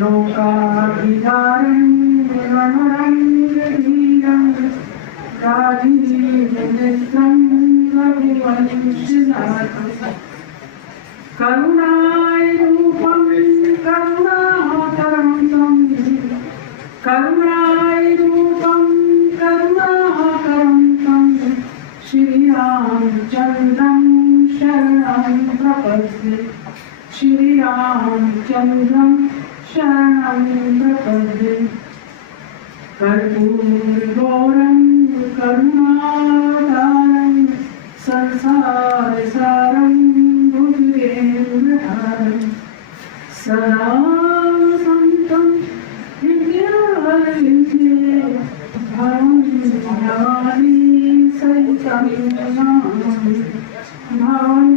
लोकाभिधारं रणरङ्गधीरं राजीवनेत्रं रघुवंशनाथं करुणारूपं करुणाकरं करुणारूपं करुणाकरं श्रीरामचन्द्रं शरणं प्रपद्ये श्रीरामचन्द्रं शरणं प्रपद्ये कर्पूरगौरं करुणावतारं संसारसारं भुजगेन्द्रहारं सदा सन्तं हृदयारविन्दे भवं भवानी सहितं नमामि भवं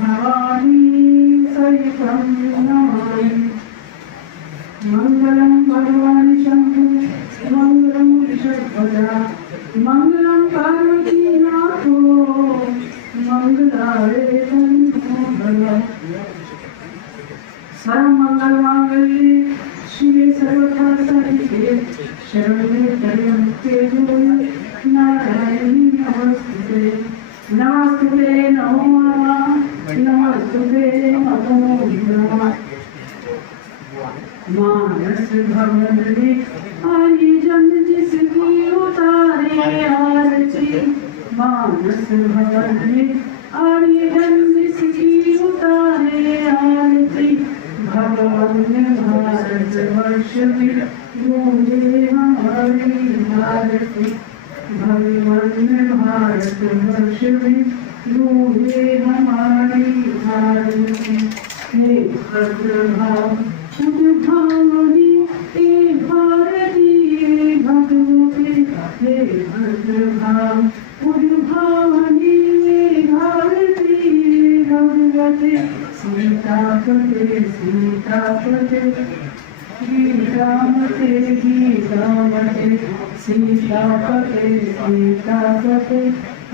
भवानी सहितं नमामि मंगलम भगवान शंभु मंगलम ऋषभध्वजा मंगलम पार्वती नाथो मंगलाय तनोहर सर्वमंगल मांगल्ये शिवे सर्वकार्यसाधिके शरण्ये त्र्यंबके गौरी नारायणी नमस्ते नमस्ते नमो नमस्ते नमो नमः मानस भवन में आई जन जिसकी उतारे आरती मानस भवन में आई जन जिसकी उतारे आरती भगवान भारत वर्ष में गूंजे हमारी भारती भगवान भारत वर्ष में गूंजे हमारी भारती हे भद्रभाव भावनी हे भारती भगवते हे भद्रभाव भावनी हे भारती भगवते सीतापते सीतापते गीतामते गीतामते सीतापते सीतापते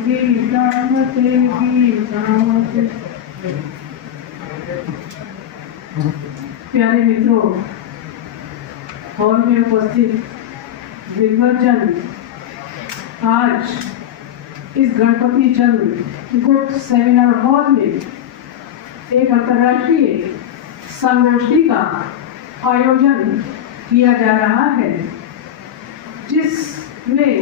गीतामते गीतामते। प्यारे मित्रों, हॉल में उपस्थित विद्वजन, आज इस गणपति चंद्र गुप्त सेमिनार हॉल में एक अंतर्राष्ट्रीय संगोष्ठी का आयोजन किया जा रहा है, जिसमें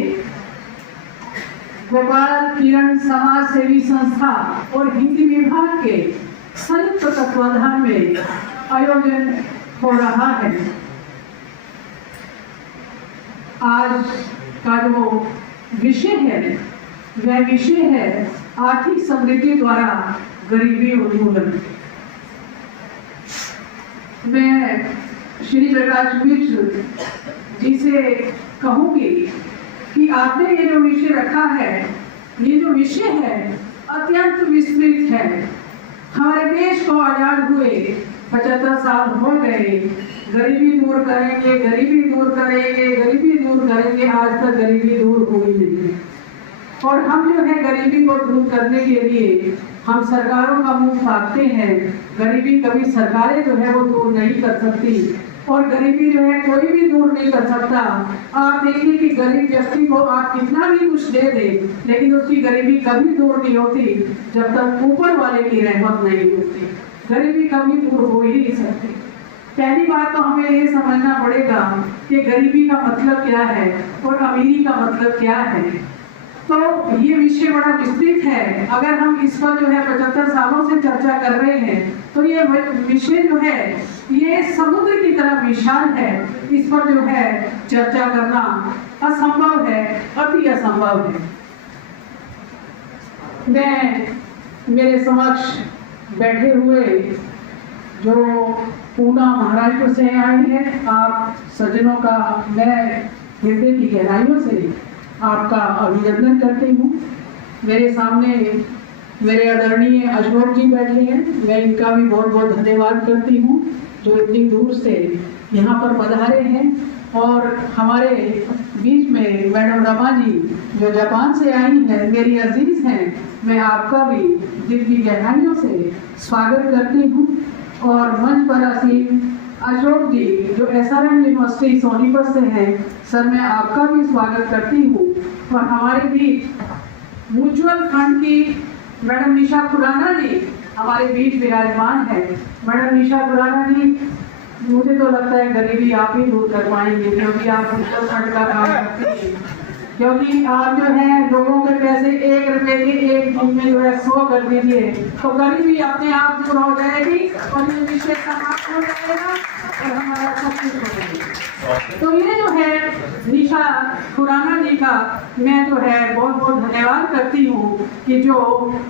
गोपाल किरण समाज सेवी संस्था और हिंदी विभाग के संयुक्त तत्वाधान में आयोजन हो रहा है। आज का जो विषय है वह विषय है आर्थिक समृद्धि द्वारा गरीबी उन्मूलन। मैं श्री प्रकाश मिश्र जी से कहूंगी कि आपने ये जो विषय रखा है, ये जो विषय है अत्यंत विस्तृत है। हमारे देश को आजाद हुए 75 साल हो गए, गरीबी दूर करेंगे, गरीबी दूर करेंगे, गरीबी दूर करेंगे, आज तक गरीबी दूर हुई नहीं। और हम जो है गरीबी को दूर करने के लिए हम सरकारों का मुंह फाड़ते हैं। गरीबी कभी सरकारें जो है वो दूर नहीं कर सकती, और गरीबी जो है कोई भी दूर नहीं कर सकता। आप देखिए कि गरीब व्यक्ति को आप कितना भी कुछ दे दें, लेकिन उसकी गरीबी कभी दूर नहीं होती जब तक ऊपर वाले की रहमत नहीं होती। गरीबी कभी दूर हो ही नहीं सकती। पहली बात तो हमें ये समझना पड़ेगा कि गरीबी का मतलब क्या है और अमीरी का मतलब क्या है। तो ये विषय बड़ा विस्तृत है। अगर हम इस पर जो है 75 सालों से चर्चा कर रहे हैं, तो ये विषय जो है ये समुद्र की तरह विशाल है। इस पर जो है चर्चा करना असंभव है, अति असंभव है। मैं मेरे समक्ष बैठे हुए जो पूना महाराष्ट्र से आए हैं, आप सज्जनों का मैं हृदय की गहराइयों से आपका अभिनंदन करती हूँ। मेरे सामने मेरे आदरणीय अशोक जी बैठे हैं, मैं इनका भी बहुत बहुत धन्यवाद करती हूँ जो इतनी दूर से यहाँ पर पधारे हैं और हमारे बीच में मैडम रमा जी जो जापान से आई हैं, मेरी अजीज हैं, मैं आपका भी दिल की गहराइयों से स्वागत करती हूँ। और मंच पर आसीन अशोक जी जो SRM यूनिवर्सिटी सोनीपत से हैं, सर मैं आपका भी स्वागत करती हूँ। और हमारे बीच म्यूचुअल फंड की मैडम निशा खुराना जी हमारे बीच विराजमान है। मैडम निशा खुराना जी, मुझे तो लगता है गरीबी आप ही दूर कर पाएंगे, क्योंकि आप म्यूचुअल फंड का काम करते हैं, क्योंकि आप जो है लोगों के पैसे 1 रुपए के एक दिन में जो है 100 कर दीजिए तो गरीबी अपने आप दूर हो जाएगी और ये विषय समाप्त हो जाएगा और हमारा सब कुछ हो जाएगा। तो ये जो है निशा खुराना जी का मैं जो है बहुत बहुत धन्यवाद करती हूँ कि जो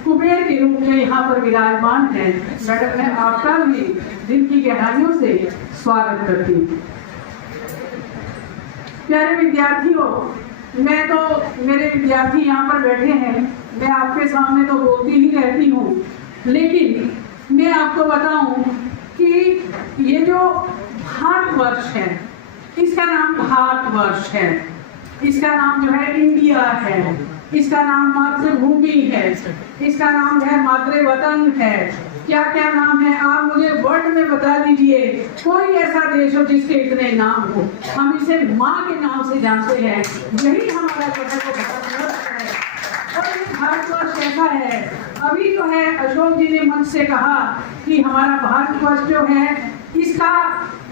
कुबेर के रूप में यहाँ पर विराजमान है। मैडम मैं आपका भी दिल की गहराइयों से स्वागत करती हूँ। प्यारे विद्यार्थियों, मैं तो मेरे विद्यार्थी यहाँ पर बैठे हैं, मैं आपके सामने तो बोलती ही रहती हूँ, लेकिन मैं आपको बताऊं कि ये जो भारतवर्ष है, इसका नाम भारतवर्ष है, इसका नाम जो है इंडिया है, इसका नाम मातृभूमि है, इसका नाम है मातृवतन है। क्या क्या नाम है आप मुझे वर्ड में बता दीजिए, कोई ऐसा देश हो जिसके इतने नाम हो। हम इसे माँ के नाम से जानते हैं, यही हमारा जो है वो भारतवर्ष है। और ये भारतवर्ष ऐसा है, अभी जो है अशोक जी ने मंच से कहा कि हमारा भारतवर्ष जो है इसका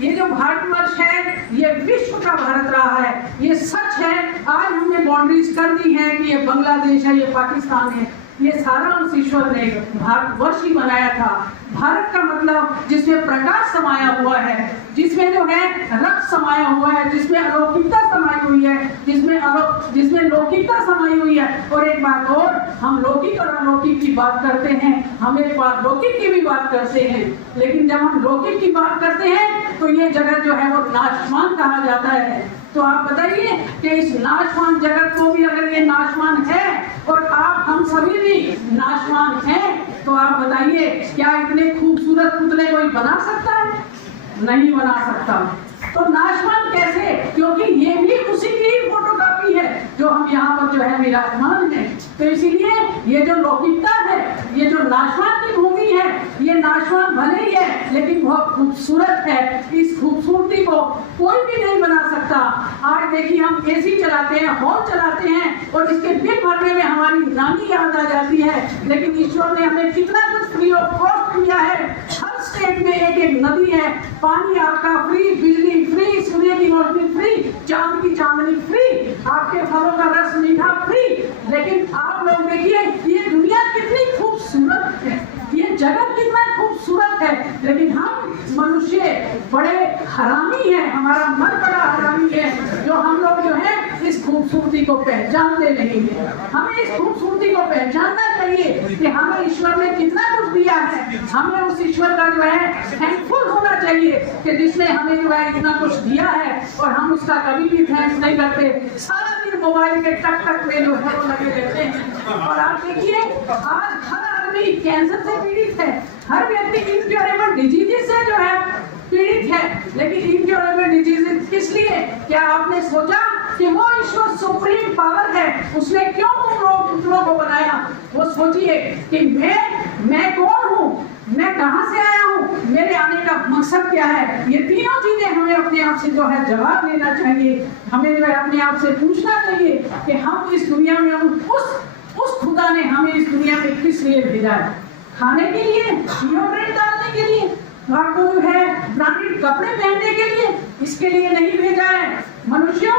ये जो भारतवर्ष है ये विश्व का भारत रहा है, ये सच है। आज हमने बाउंड्रीज कर दी है कि ये बांग्लादेश है, ये पाकिस्तान है, ये सारा उस ईश्वर ने भारतवर्ष ही बनाया था। भारत का मतलब जिसमें प्रकाश समाया हुआ है, जिसमें जो है रक्त समाया हुआ है, जिसमें अलौकिकता समाई हुई है, जिसमें लौकिकता समाई हुई है। और एक बात और, हम लौकिक और अलौकिक की बात करते हैं, हम एक बार लौकिक की भी बात करते हैं, लेकिन जब हम लौकिक की बात करते हैं तो ये जगत जो है वो नाशवान कहा जाता है। तो आप बताइए कि इस नाशवान जगत को भी अगर ये नाशवान है और आप हम सभी भी नाशवान हैं, तो आप बताइए क्या इतने खूबसूरत पुतले कोई बना सकता है? नहीं बना सकता। तो नाशवान कैसे? क्योंकि ये भी उसी की फोटोकॉपी है जो हम यहाँ पर जो है विराजमान है। तो इसीलिए ये जो लौकिकता है, ये जो नाशवान की भूमि है, ये नाशवान भले ही है लेकिन बहुत खूबसूरत है। इस खूबसूरती को कोई भी नहीं बना सकता। आज देखिए हम AC चलाते हैं, हॉल चलाते हैं और इसके बिल भरने में हमारी नानी याद आ जाती है, लेकिन ईश्वर ने हमें कितना कुछ फ्री ऑफ कॉस्ट दिया है। हर स्टेट में एक एक नदी है, पानी आपका फ्री, बिजली फ्री, सूर्य की रोशनी फ्री, चांद की चांदनी फ्री, आपके फलों का रस मीठा फ्री। लेकिन आप लोग देखिए ये दुनिया कितनी खूबसूरत है, ये जगत कितना खूबसूरत है, लेकिन हम मनुष्य बड़े हरामी हैं, हमारा मन बड़ा हरामी है, जो हम लोग जो है इस खूबसूरती को पहचानते नहीं है। हमें इस खूबसूरती को पहचानना चाहिए कि हमें ईश्वर ने कितना कुछ दिया है। हमें उस ईश्वर का जो है थैंकफुल होना चाहिए कि जिसने हमें जो है इतना कुछ दिया है, और हम उसका कभी भी थैंक्स नहीं करते। सारा दिन मोबाइल के टक टक में जो है वो लगे रहते हैं। और आप देखिए आज हर आदमी कैंसर से पीड़ित है, हर व्यक्ति इनक्योरेबल डिजीज से जो है पीड़ित है, लेकिन इनक्योरेबल डिजीज किस लिए? क्या आपने सोचा कि वो ईश्वर सुप्रीम पावर है, उसने क्यों उन लोगों को बनाया? वो सोचिए कि मैं कौन हूँ, मैं कहाँ से आया हूँ, मेरे आने का मकसद क्या है। ये तीनों चीजें हमें अपने आप से जो है जवाब देना चाहिए। हमें जो है अपने आप से पूछना चाहिए कि हम इस दुनिया में उस खुदा ने हमें इस दुनिया में किस लिए भेजा है? खाने के लिए, डिओड्रेंट डालने के लिए, आपको जो है ब्रांडेड कपड़े पहनने के लिए, इसके लिए नहीं भेजा है। मनुष्यों,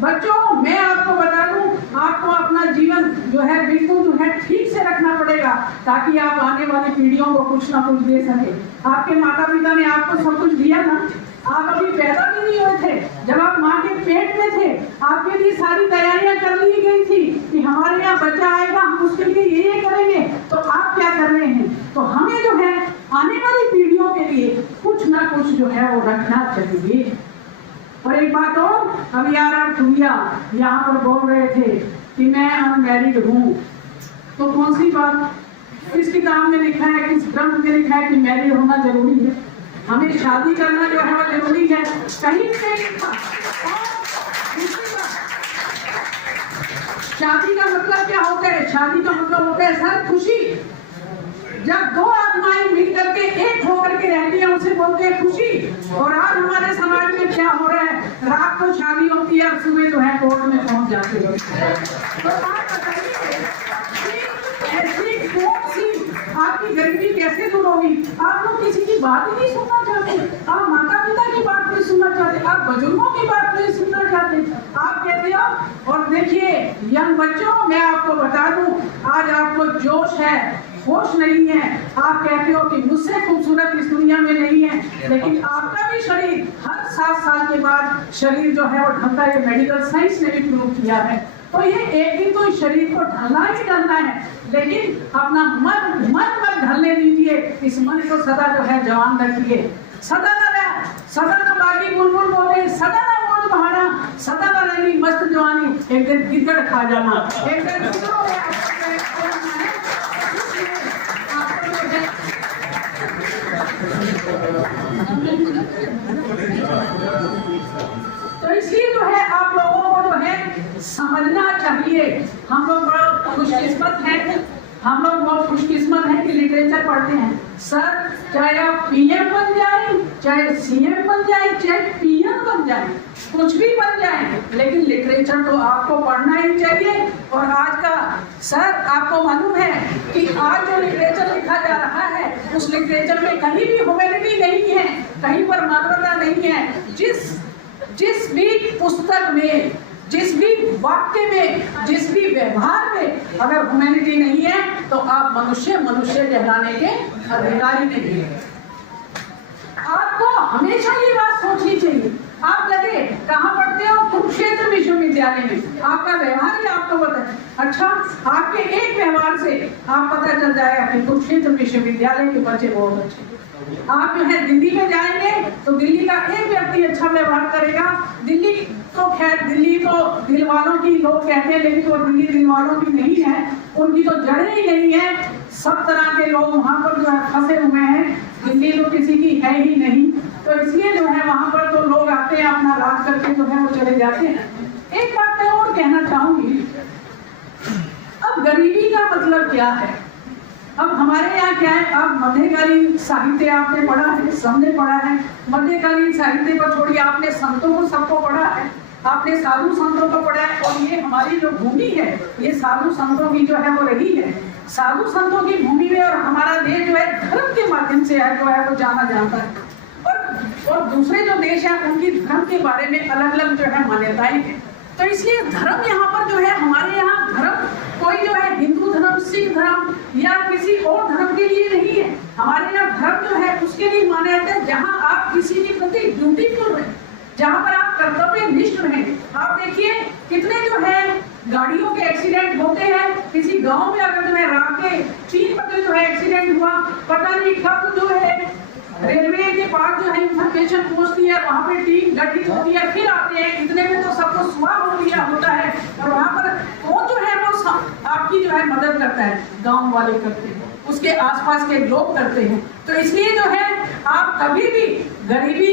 बच्चों, मैं आपको बता दूं, आपको अपना जीवन जो है बिल्कुल जो है ठीक से रखना पड़ेगा ताकि आप आने वाली पीढ़ियों को कुछ ना कुछ दे सके। आपके माता पिता ने आपको सब कुछ दिया ना, आप अभी पैदा भी नहीं हुए थे, जब आप माँ के पेट में थे आपके लिए सारी तैयारियां कर ली गई थी कि हमारे यहाँ बच्चा आएगा, हम उसके लिए ये करेंगे। तो आप क्या कर रहे हैं? तो हमें जो है आने वाली पीढ़ियों के लिए कुछ ना कुछ जो है वो रखना चाहिए। और एक बात और, अभी यार आप भैया यहाँ पर बोल रहे थे कि मैं अनमैरिड हूँ, तो कौन सी बात? किस किताब में लिखा है, किस ग्रंथ में लिखा है कि मैरिड होना जरूरी है? हमें शादी करना जो है वो जरूरी है? कहीं नहीं लिखा। और दूसरी बात, शादी का मतलब क्या होता है? शादी का मतलब होता है सर खुशी। जब दो आत्माएं मिल करके एक होकर के रहती है उसे बोलते हैं खुशी। और आज हमारे समाज में क्या हो रहा है, रात को शादी होती है और सुबह जो है कोर्ट में पहुंच जाते हैं। तो आप बताइए ऐसी कौन सी आपकी गरीबी कैसे दूर होगी? आप लोग किसी की बात ही नहीं सुनना चाहते, आप माता पिता की बात नहीं सुनना चाहते, आप बुजुर्गों की बात नहीं सुनना चाहते। आप कहते हो, और देखिए यंग बच्चों, मैं आपको बता दूं, आज आपको जोश है, होश नहीं है। आप कहते हो कि मुझसे खूबसूरत इस दुनिया में नहीं है, लेकिन आपका भी शरीर हर 7 साल के बाद शरीर जो है वो ढलता है। मेडिकल साइंस ने भी प्रूव किया है। तो ये एक दिन तो इस शरीर को ढलना ही ढलना है, लेकिन अपना मन मत ढलने दीजिए। इस मन को सदा जो है जवान रखिए। सदा न बागी बुलबुल बोले, सदा न मौज बहाना, सदा न रंगी मस्त जवानी, एक दिन गिद्दड़ खा जाना, एक दिन तो इसलिए जो है आप लोगों को जो है समझना चाहिए। हम लोग बड़ा खुशकिस्मत हैं, हम लोग बहुत खुशकिस्मत हैं कि लिटरेचर पढ़ते हैं। सर चाहे आप पीएम बन जाए, चाहे सीएम बन जाए, चाहे पीएम बन जाए, कुछ भी बन जाए, लेकिन लिटरेचर तो आपको पढ़ना ही चाहिए। और आज का सर आपको मालूम है कि आज जो लिटरेचर लिखा जा रहा है उस लिटरेचर में कहीं भी ह्यूमैनिटी नहीं है, कहीं पर मानवता नहीं है। जिस भी पुस्तक में, जिस भी वाक्य में, जिस भी व्यवहार में अगर ह्यूमैनिटी नहीं है तो आप मनुष्य कहलाने के अधिकारी नहीं है। आपको हमेशा ये बात सोचनी चाहिए। आप लगे कहाँ पढ़ते हो? कुरुक्षेत्र विश्वविद्यालय में। आपका व्यवहार ही आपको पता है। अच्छा, आपके एक व्यवहार से आप पता चल जाएगा कि कुरुक्षेत्र विश्वविद्यालय के बच्चे बहुत अच्छे। आप जो है दिल्ली में जाएंगे तो दिल्ली का एक व्यक्ति अच्छा व्यवहार करेगा। दिल्ली तो खैर, दिल्ली तो दिल वालों की लोग कहते हैं, लेकिन वो दिल्ली दिल वालों की नहीं है, उनकी तो जड़ें ही नहीं है। सब तरह के लोग वहाँ पर जो है फंसे हुए हैं। दिल्ली तो किसी की है ही नहीं, तो इसलिए जो है वहाँ पर तो लोग आते हैं, अपना राज करके जो है वो चले जाते हैं। एक बात मैं और कहना चाहूंगी, अब गरीबी का मतलब क्या है? अब हमारे यहाँ क्या है, अब मध्यकालीन साहित्य आपने पढ़ा है, सबने पढ़ा है। मध्यकालीन साहित्य को छोड़िए, आपने संतों को सबको पढ़ा है, आपने साधु संतों को पढ़ा है। और ये हमारी जो भूमि है ये साधु संतों की जो है वो रही है। साधु संतों की भूमि में और हमारा देश जो है धर्म के माध्यम से है जो है वो जाना जाता है। और दूसरे जो देश है उनकी धर्म के बारे में अलग अलग जो है मान्यताएं हैं। तो इसलिए धर्म यहाँ पर जो है, हमारे यहाँ धर्म कोई जो है हिंदू धर्म, सिख धर्म या किसी और धर्म के लिए नहीं है। हमारे यहाँ धर्म जो है उसके लिए माना जाता है जहाँ आप किसी के प्रति ड्यूटीफुल रहे, जहाँ पर आप कर्तव्यनिष्ठ रहें। आप देखिए कितने जो है गाड़ियों के एक्सीडेंट होते हैं। किसी गांव में अगर जो है रात के 3 बजे जो है एक्सीडेंट हुआ, पता नहीं कब जो है रेलवे के पास जो है इंफॉर्मेशन पहुंचती है, वहाँ पे टीम गठित होती है, फिर आते हैं। इतने में तो सबको सुबह हो गया होता है और वहाँ पर कौन जो है वो आपकी जो है मदद करता है? गांव वाले करते हैं, उसके आसपास के लोग करते हैं। तो इसलिए जो है आप कभी भी गरीबी,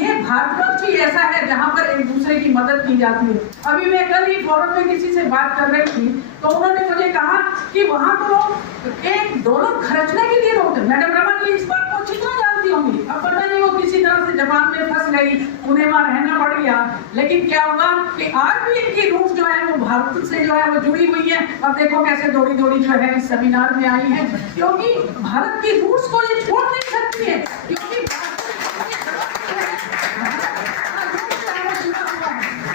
ये भारतवर्ष ही ऐसा है जहाँ पर एक दूसरे की मदद की जाती है। अभी मैं कल ही फोरम में किसी से बात कर रही थी तो उन्होंने मुझे कहा कि वहाँ तो लोग एक डॉलर खर्चने के लिए रोकते। मैडम रमन जी इस बात को अच्छी तरह जानती होंगी। अब पता नहीं वो किसी तरह से जापान में फंस गई, उन्हें वहाँ रहना पड़ गया, लेकिन क्या होगा कि आज भी इनकी रूट जो है वो भारत से जो है वो जुड़ी हुई है। अब देखो कैसे दौड़ी जो है इस सेमिनार में आई है, क्योंकि भारत की रूट्स को ये छोड़ नहीं सकती है। क्योंकि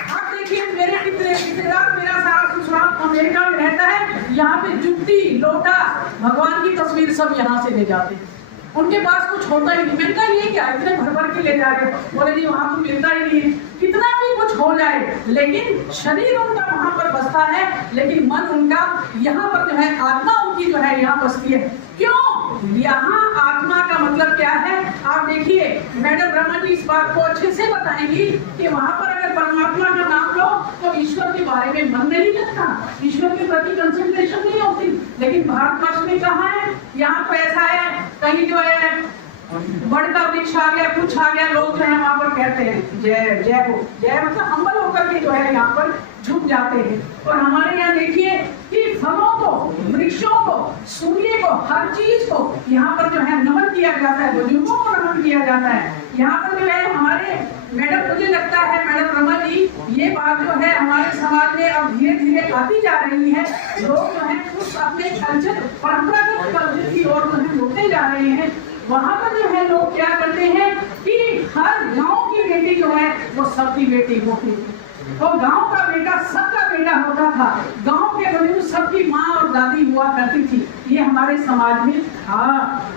आप देखिए मेरे रिश्तेदार, मेरा सारा ससुराल अमेरिका में रहता है, यहाँ पे जुत्ती, लोटा, भगवान की तस्वीर सब यहाँ से ले जाते हैं। उनके पास कुछ होता ही नहीं। मिलता ही नहीं, क्या इतने भर के ले जा रहे हो? बोले जी वहाँ तो मिलता ही नहीं है। कितना भी कुछ हो जाए, लेकिन शरीर उनका वहाँ पर बसता है, लेकिन मन उनका यहाँ पर जो है, आत्मा उनकी जो है यहाँ बसती है। क्यों? यहाँ आत्मा का मतलब क्या है? आप देखिए मैडम रमन जी इस बात को अच्छे से बताएंगी कि वहाँ पर अगर परमात्मा का नाम लो तो ईश्वर के बारे में मन नहीं लगता, ईश्वर के प्रति कंसंट्रेशन नहीं होती। लेकिन भारतवर्ष में कहाँ है? यहाँ तो ऐसा है, कहीं जो है बड़ का वृक्ष आ गया, कुछ आ गया, लोग जो है वहाँ पर कहते हैं जय जय हो, जय मतलब हम्बल होकर के जो है यहाँ पर झुक जाते हैं। और हमारे यहाँ देखिए सूर्य को, हर चीज को यहाँ पर जो है नमन किया जाता है, बुजुर्गों को नमन किया जाता है। यहाँ पर जो है हमारे मैडम, मुझे लगता है मैडम रमा जी, ये बात जो है हमारे समाज में अब धीरे धीरे आती जा रही है। लोग जो है कुछ अपने कल्चर, परंपरागत कल्चर की ओर जो है मुड़ते जा रहे हैं। वहाँ पर जो है लोग क्या करते हैं कि हर गांव की बेटी जो है वो सबकी बेटी होती है, तो गांव का बेटा सबका बेटा होता था। गांव के बुजुर्ग सबकी माँ और दादी हुआ करती थी। ये हमारे समाज में था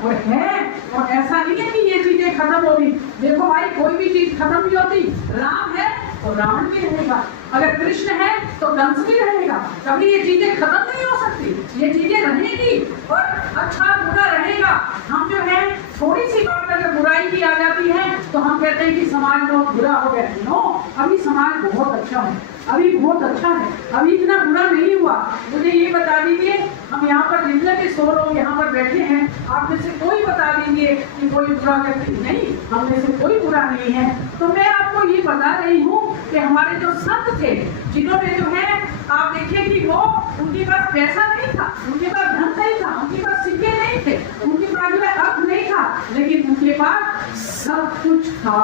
और है, और ऐसा नहीं है कि ये चीजें खत्म हो गई। देखो भाई, कोई भी चीज खत्म नहीं होती। राम है तो रावण भी रहेगा, अगर कृष्ण है तो कंस भी रहेगा। कभी ये चीजें खत्म नहीं हो सकती, ये चीजें रहेगी और अच्छा बुरा रहेगा। हम जो है थोड़ी सी बात अगर बुराई की आ जाती है तो हम कहते हैं कि समाज बहुत बुरा हो गया। नो, अभी समाज बहुत अच्छा है, अभी बहुत अच्छा है, अभी इतना बुरा नहीं हुआ। मुझे ये बता दीजिए, हम यहाँ पर जितने भी 100 लोग यहाँ पर बैठे हैं, आप में से कोई बता दीजिए कि कोई बुरा व्यक्ति नहीं, हम में से कोई बुरा नहीं है। तो मैं आपको ये बता रही हूँ कि हमारे जो संत थे, जिन्होंने जो है, आप देखिए कि वो, उनके पास पैसा नहीं था, उनके पास धन नहीं था, उनके पास सिक्के नहीं थे, उनके पास जो है अर्थ नहीं था, लेकिन उनके पास सब कुछ था।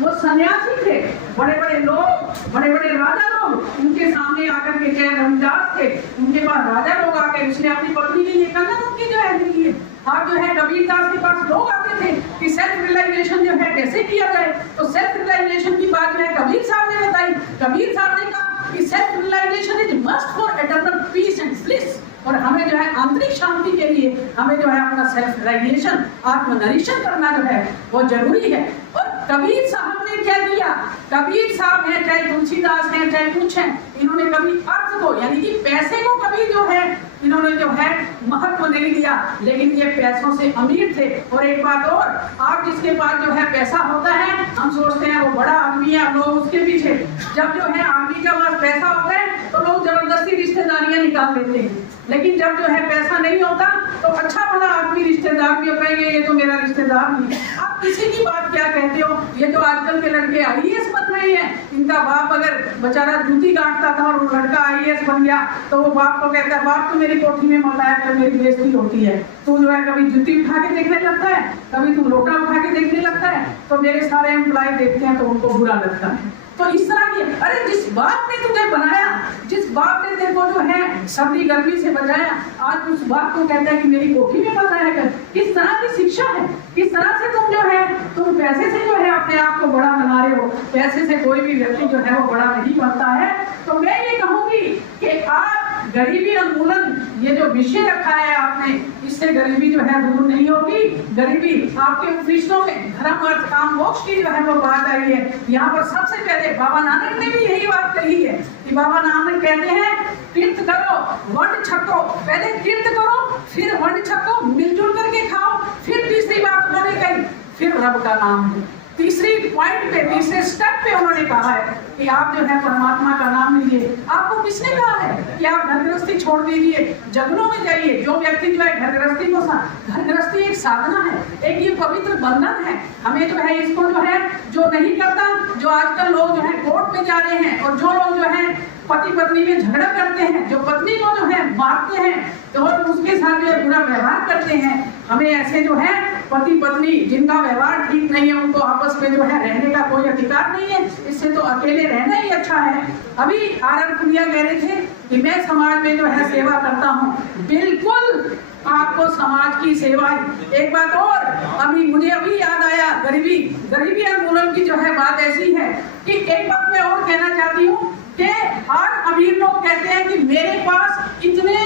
वो सन्यासी थे, बड़े बड़े लोग, बड़े बड़े राजा लोग उनके सामने आकर के, चाहे रविदास थे, उनके पास राजा लोग आके उसने अपनी पत्नी के लिए कंगन उनकी जो है दी है। आप जो है कबीरदास के पास लोग आते थे कि सेल्फ रियलाइजेशन जो है कैसे किया जाए, तो सेल्फ रियलाइजेशन की बात जो है कबीर साहब ने बताई। कबीर साहब ने कहा कि self realisation is must for eternal peace and bliss, और हमें जो है आंतरिक शांति के लिए हमें जो है अपना सेल्फ रियलाइजेशन, आत्मनिरीक्षण करना जो है वो जरूरी है। और कबीर साहब ने क्या किया, कबीर साहब है, चाहे तुलसीदास है, चाहे कुछ है, इन्होंने कभी अर्थ को, यानी कि पैसे को कभी जो है इन्होंने जो है महत्व नहीं दिया, लेकिन ये पैसों से अमीर थे। और एक बात और, आप जिसके पास जो है पैसा होता है, हम सोचते हैं वो बड़ा आदमी है, लोग उसके पीछे, जब जो है आदमी के पास पैसा होता है तो लोग जबरदस्ती रिश्तेदारियां निकाल देते हैं, लेकिन जब जो है पैसा नहीं होता तो अच्छा बड़ा आदमी रिश्तेदार भी कहेंगे ये तो मेरा रिश्तेदार नहीं है। आप किसी की बात क्या कहते हो, ये तो आजकल के लड़के IAS बन रहे हैं, इनका बाप अगर बेचारा जूती काटता था और लड़का IAS बन गया तो वो बाप को कहता है, बाप तो मेरी कोठी में मत आया, तो मेरी बेइज्जती होती है। तू जो है कभी जूती उठा के देखने लगता है, कभी तू लोटा उठा के देखने लगता है, तो मेरे सारे एम्प्लॉय देखते हैं तो उनको बुरा लगता है। तो इस तरह की, अरे जिस बाप ने तुझे बनाया, जिस बाप ने तेरे को जो है सर्दी गर्मी से बचाया, आज उस बाप को कहता है कि मेरी कोठी में मत आया कर। किस तरह की शिक्षा है, किस तरह से तुम जो है, तुम पैसे से जो है अपने आप को बड़ा बना रहे हो। पैसे से कोई भी व्यक्ति जो है वो बड़ा नहीं बनता है। तो मैं ये कहूंगी कि आप गरीबी उन्मूलन, ये जो विषय रखा है आपने, इससे गरीबी जो है दूर नहीं होगी। गरीबी आपके उपनिषदों में धर्म अर्थ काम मोक्ष की जो है वो बात आई है। यहाँ पर सबसे पहले बाबा नानक ने भी यही बात कही है कि बाबा नानक कहते हैं, तीर्थ करो, वंड छको, पहले तीर्थ करो, फिर वंड छको, मिलजुल करके खाओ, फिर तीसरी बात उन्होंने कही, फिर रब का नाम लो। तीसरी पॉइंट पे, तीसरे स्टेप पे उन्होंने कहा है कि आप जो है परमात्मा का नाम लीजिए। आपको किसने कहा है कि आप घर गृहस्थी छोड़ दीजिए, जंगलों में जाइए। जो व्यक्ति जो है घर गृहस्थी को, घर गृहस्थी एक साधना है, एक ये पवित्र बंधन है। हमें जो है इसको जो है, जो नहीं करता, जो आजकल लोग जो है कोर्ट में जा रहे हैं, और जो लोग जो है पति पत्नी में झगड़ा करते हैं, जो पत्नी को जो है मारते हैं तो उसके साथ जो है बुरा व्यवहार करते हैं, हमें ऐसे जो है पति पत्नी जिनका व्यवहार ठीक नहीं है उनको आपस में जो है रहने का कोई अधिकार नहीं है। इससे तो अकेले रहना ही अच्छा है। अभी RR पुनिया कह रहे थे कि मैं समाज में जो है सेवा करता हूँ। बिल्कुल आपको समाज की सेवा। एक बात और, मुझे अभी याद आया, गरीबी उन्मूलन की जो है बात ऐसी है कि एक बात मैं और कहना चाहती हूँ कि आज अमीर लोग कहते हैं कि मेरे पास इतने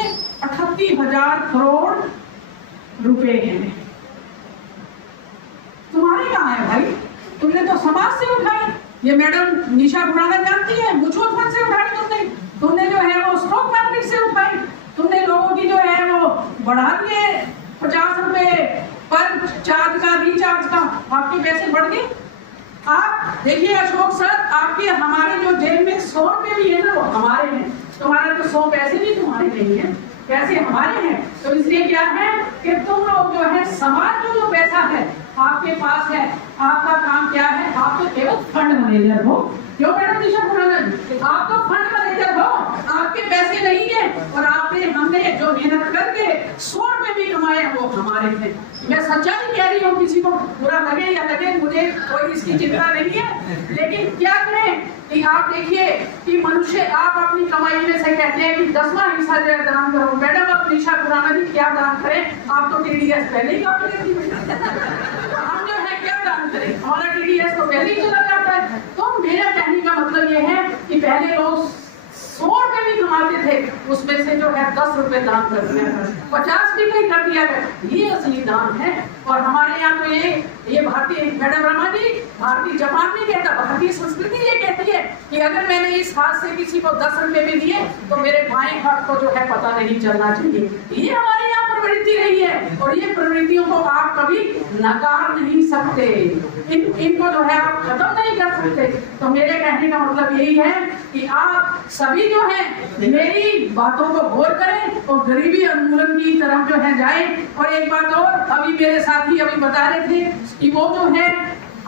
38,000 करोड़ रुपए हैं। तुम्हारे कहाँ है भाई? तुमने तो समाज से उठाई। ये मैडम निशा खुराना जानती है, म्यूचुअल फंड से उठाई तुमने जो है वो स्टॉक मार्केट से उठाई। तुमने लोगों की जो है वो बढ़ा दिए 50 रुपए पर चार्ज का, रिचार्ज का, आपके पैसे बढ़ गए। आप देखिए अशोक सर, आपके हमारे जो जेब में 100 रुपए भी है ना वो हमारे हैं। तुम्हारा तो 100 पैसे भी तुम्हारे नहीं है, पैसे हमारे हैं। तो इसलिए क्या है कि तुम लोग जो है समाज में जो पैसा है आपके पास है, आपका काम क्या है? आप तो केवल फंड मैनेजर हो। क्यों मैडम निशा खुराना जी? आप तो फंड मैनेजर हो, आपके पैसे नहीं है। और हमने जो मेहनत करके सच्चाई कह रही हूँ, किसी को बुरा लगे या लगे, मुझे कोई इसकी चिंता नहीं है। लेकिन क्या करें कि आप देखिए कि मनुष्य, आप अपनी कमाई में से कहते हैं कि 10वां हिस्सा जो है दान करो। मैडम आप निशा खुराना जी क्या दान करें, आप तो TDS पहले ही काट लेती हैं। हम जो है क्या दान करें, हमारा TDS तो पहले ही चला जाता है। तो मेरा कहने का मतलब ये है कि पहले लोग 100 रुपए भी कमाते थे, उसमें से जो है 10 रुपए दान कर दिया, 50 भी नहीं कर दिया गया। ये असली दान है। और हमारे यहाँ तो ये भारतीय, मैडम रमा जी, भारतीय जापान नहीं कहता, भारतीय संस्कृति ये कहती है कि अगर मैंने इस हाथ से किसी को 10 रुपए भी दिए तो मेरे बाएं हाथ को जो है पता नहीं चलना चाहिए। ये हमारे यहाँ प्रवृत्ति रही है और ये प्रवृत्तियों को आप कभी नकार नहीं सकते, इनको जो है आप खत्म नहीं कर सकते। तो मेरे कहने का मतलब यही है कि आप सभी जो है मेरी बातों को गौर करें और गरीबी उन्मूलन की तरफ जो है जाए। और एक बात और, अभी मेरे साथी अभी बता रहे थे कि वो जो है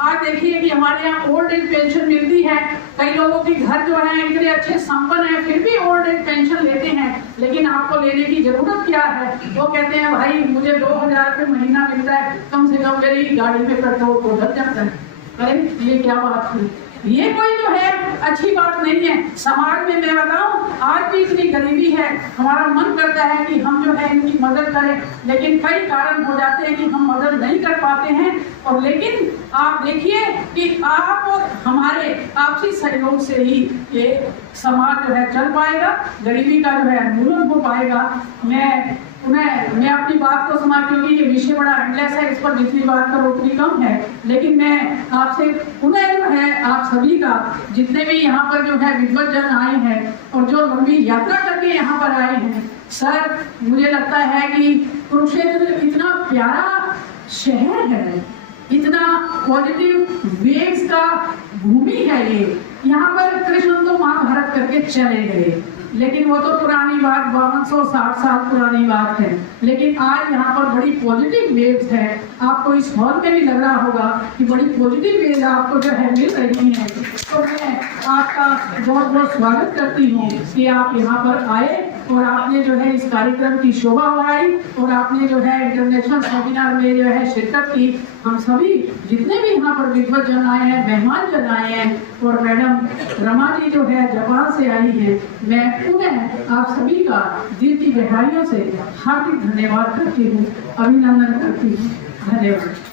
आज देखिए कि हमारे यहाँ ओल्ड एज पेंशन मिलती है। कई लोगों के घर जो है इतने अच्छे संपन्न है फिर भी ओल्ड एज पेंशन लेते हैं, लेकिन आपको लेने की जरूरत क्या है? वो कहते हैं भाई मुझे 2000 रुपये महीना मिलता है, कम से कम मेरी गाड़ी में पेट्रोल को लग जाता है। अरे ये क्या बात हुई? ये कोई जो है अच्छी बात नहीं है। समाज में मैं बताऊं आज भी इतनी गरीबी है, हमारा मन करता है कि हम जो है इनकी मदद करें, लेकिन कई कारण हो जाते हैं कि हम मदद नहीं कर पाते हैं। और लेकिन आप देखिए कि आप और हमारे आपसी सहयोग से ही ये समाज जो है चल पाएगा, गरीबी का जो है उन्मूलन हो पाएगा। मैं अपनी बात को समाप्त, क्योंकि ये विषय बड़ा एंडलेस है, इस पर जितनी बात करो उतनी कम है। लेकिन मैं आपसे पुनः जो है आप सभी का, जितने भी यहाँ पर जो है विद्वत जन आए हैं और जो लंबी यात्रा करके यहाँ पर आए हैं, सर मुझे लगता है कि कुरुक्षेत्र इतना प्यारा शहर है, इतना पॉजिटिव वेव्स का भूमि है ये। यहाँ पर कृष्ण तो महाभारत करके चले गए, लेकिन वो तो पुरानी बात 5260 साल पुरानी बात है। लेकिन आज यहाँ पर बड़ी पॉजिटिव वेव्स है। आपको इस हॉल में भी लग रहा होगा कि बड़ी पॉजिटिव वेव्स आपको जो है मिल रही हैं। तो मैं आपका बहुत बहुत स्वागत करती हूँ कि आप यहाँ पर आए और आपने जो है इस कार्यक्रम की शोभा बढ़ाई और आपने जो है इंटरनेशनल सेमिनार में जो है शिरकत की। हम सभी जितने भी यहाँ पर विद्वत जन आए हैं, मेहमान जन आए हैं, और मैडम रमा जी जो है जापान से आई है, मैं पुनः आप सभी का दिल की गहराइयों से हार्दिक धन्यवाद करती हूँ, अभिनंदन करती हूँ। धन्यवाद।